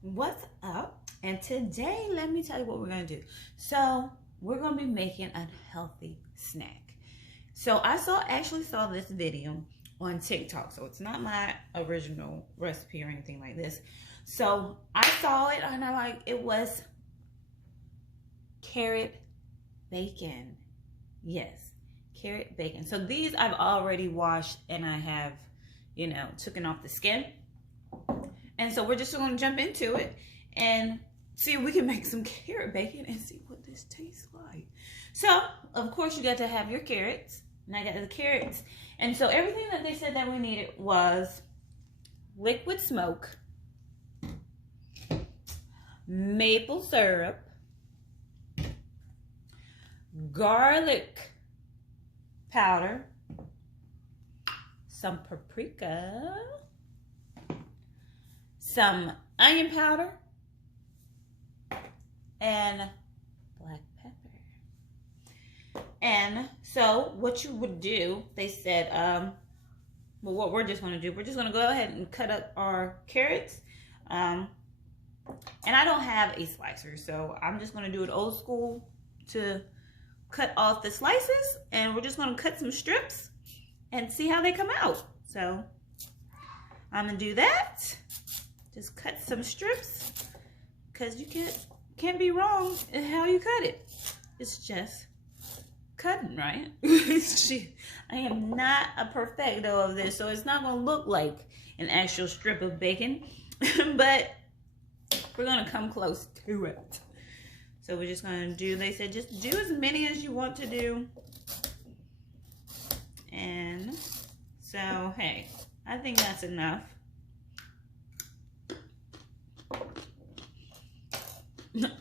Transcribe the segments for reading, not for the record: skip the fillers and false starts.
What's up? And today, let me tell you what we're gonna do. So we're gonna be making a healthy snack. So I actually saw this video on TikTok. So it's not my original recipe or anything like this. So I saw it and it was carrot bacon. Yes, carrot bacon. So these I've already washed and I have, taken off the skin. And so we're just going to jump into it and see if we can make some carrot bacon and see what this tastes like. So, of course, you got to have your carrots. And I got the carrots. And so everything that they said that we needed was liquid smoke, maple syrup, garlic powder, some paprika, some onion powder, and black pepper. And so what you would do, they said, well, what we're just going to do, we're just going to go ahead and cut up our carrots. And I don't have a slicer, so I'm just going to do it old school to cut off the slices. And we're just going to cut some strips and see how they come out. So I'm going to do that. Just cut some strips, because you can't be wrong in how you cut it. It's just cutting, right? I am not a perfecto of this, so it's not going to look like an actual strip of bacon, but we're going to come close to it. So we're just going to do, they said, just do as many as you want to do. And so, hey, I think that's enough.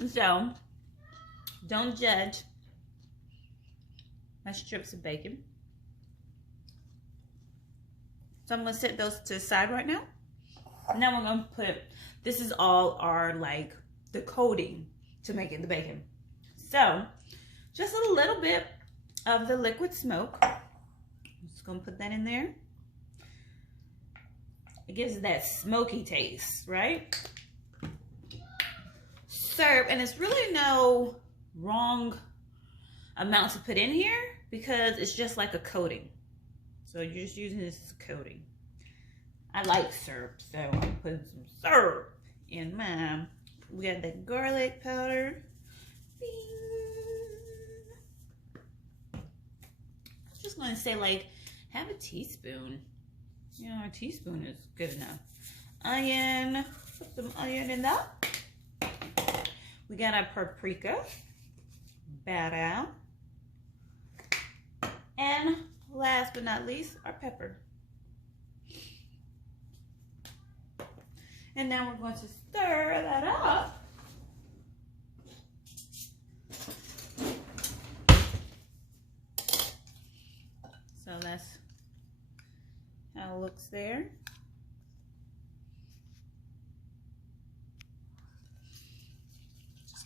So, don't judge my strips of bacon. So I'm going to set those to the side right now. Now we're going to put, this is all our, the coating to make it the bacon. So, just a little bit of the liquid smoke. I'm just going to put that in there. It gives it that smoky taste, right? Syrup, and it's really no wrong amount to put in here because it's just like a coating. So you're just using this as a coating. I like syrup, so I'm putting some syrup in mine. We got that garlic powder. I'm just going to say, have a teaspoon. A teaspoon is good enough. Onion, put some onion in that. We got our paprika, butter, and last but not least, our pepper. And now we're going to stir that up. So that's how it looks there.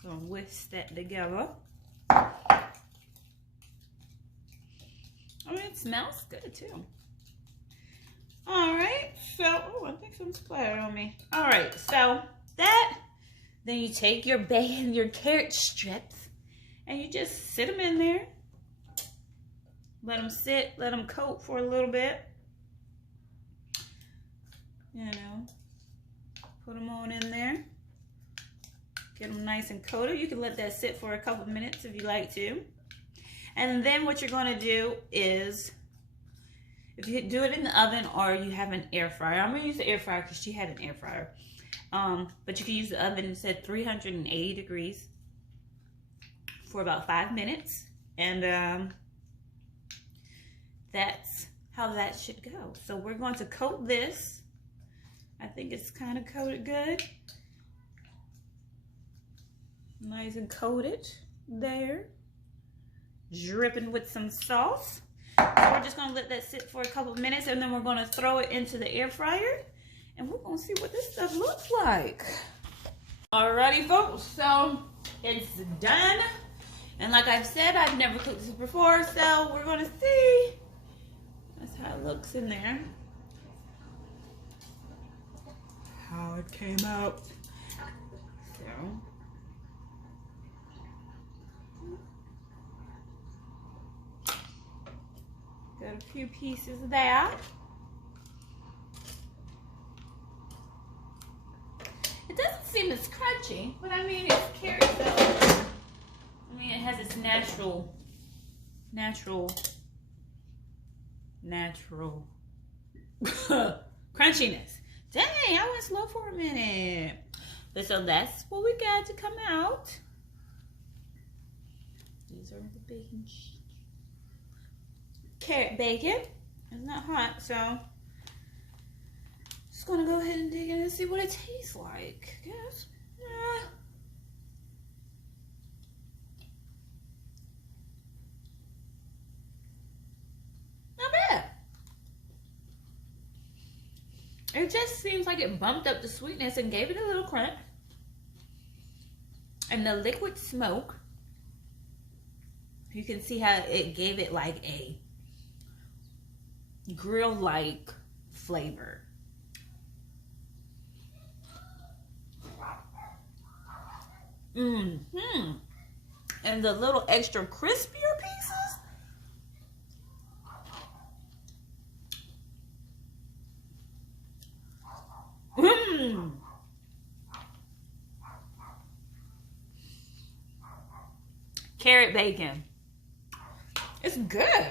Gonna whisk that together. I mean, it smells good too. All right, so I think some splattered on me. All right, so that, then you take your bacon, your carrot strips, and you just sit them in there. Let them sit, let them coat for a little bit. Put them on in there. Get them nice and coated. You can let that sit for a couple of minutes if you like to. And then what you're going to do is, if you do it in the oven or you have an air fryer. I'm going to use the air fryer because she had an air fryer. But you can use the oven instead, 380 degrees for about 5 minutes. And that's how that should go. So we're going to coat this. I think it's kind of coated good. Nice and coated there. Dripping with some sauce. We're just going to let that sit for a couple of minutes and then we're going to throw it into the air fryer. And we're going to see what this stuff looks like. Alrighty, folks. So it's done. And like I've said, I've never cooked this before. So we're going to see. That's how it looks in there. How it came out. got a few pieces there. It doesn't seem as crunchy, but I mean, it's carrot, so I mean, it has its natural crunchiness. Dang, I went slow for a minute. But so that's what we got to come out. These are the bacon, carrot bacon. It's not hot, so just gonna go ahead and dig in and see what it tastes like. I guess. Not bad. It just seems like it bumped up the sweetness and gave it a little crunch. And the liquid smoke, you can see how it gave it like a grill-like flavor. Mm-hmm. And the little extra crispier pieces. Mmm. Carrot bacon. It's good.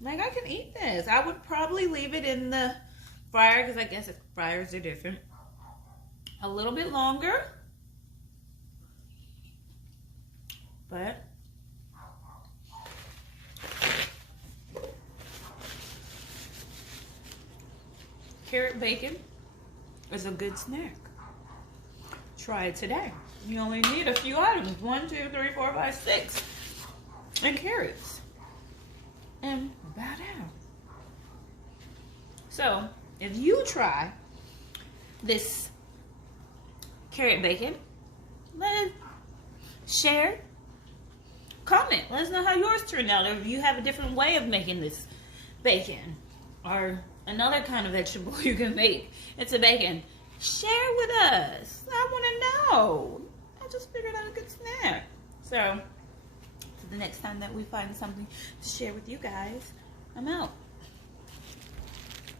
Like, I can eat this. I would probably leave it in the fryer because I guess fryers are different. A little bit longer. But carrot bacon is a good snack. Try it today. You only need a few items. 1, 2, 3, 4, 5, 6. And carrots. And about out. So, if you try this carrot bacon, let us share, comment. Let us know how yours turned out. Or if you have a different way of making this bacon. Or another kind of vegetable you can make. It's a bacon. Share with us. I want to know. I just figured out a good snack. So, the next time that we find something to share with you guys, I'm out.